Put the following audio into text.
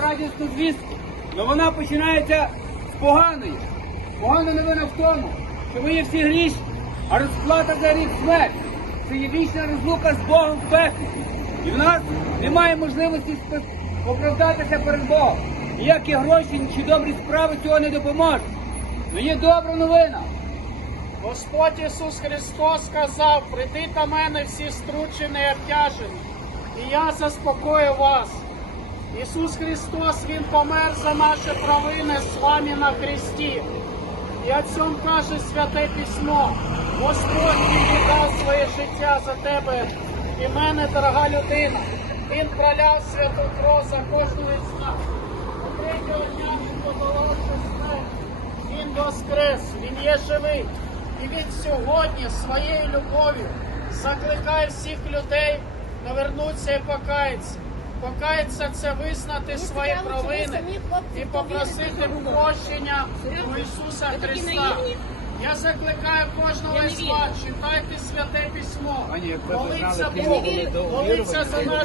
радісну звістку. Але вона починається з поганої. Погана новина в тому, що ми є всі грішні, а розплата за рік смерть. Це є вічна розлука з Богом в пеклі. І в нас немає можливості оправдатися перед Богом. Ніякі гроші чи добрі справи цього не допоможуть. Але є добра новина. Господь Ісус Христос сказав, прийди до мене всі стручені і обтяжені, і я заспокою вас. Ісус Христос, Він помер за наші провини з вами на хресті. І о цьому каже Святе Письмо. Господь Він віддав своє життя за тебе і мене, дорога людина. Він проляв святу кров за кожного із нас. У третього дня він подолавши смерть. Він воскрес, він є живий. І він сьогодні своєю любов'ю закликає всіх людей навернутися і покаятися. Покаятися це визнати свої провини хлопці, і попросити прощення у Ісуса Ви Христа. Я закликаю кожного Я із вас, читайте святе письмо, молиться Богу, молиться за наш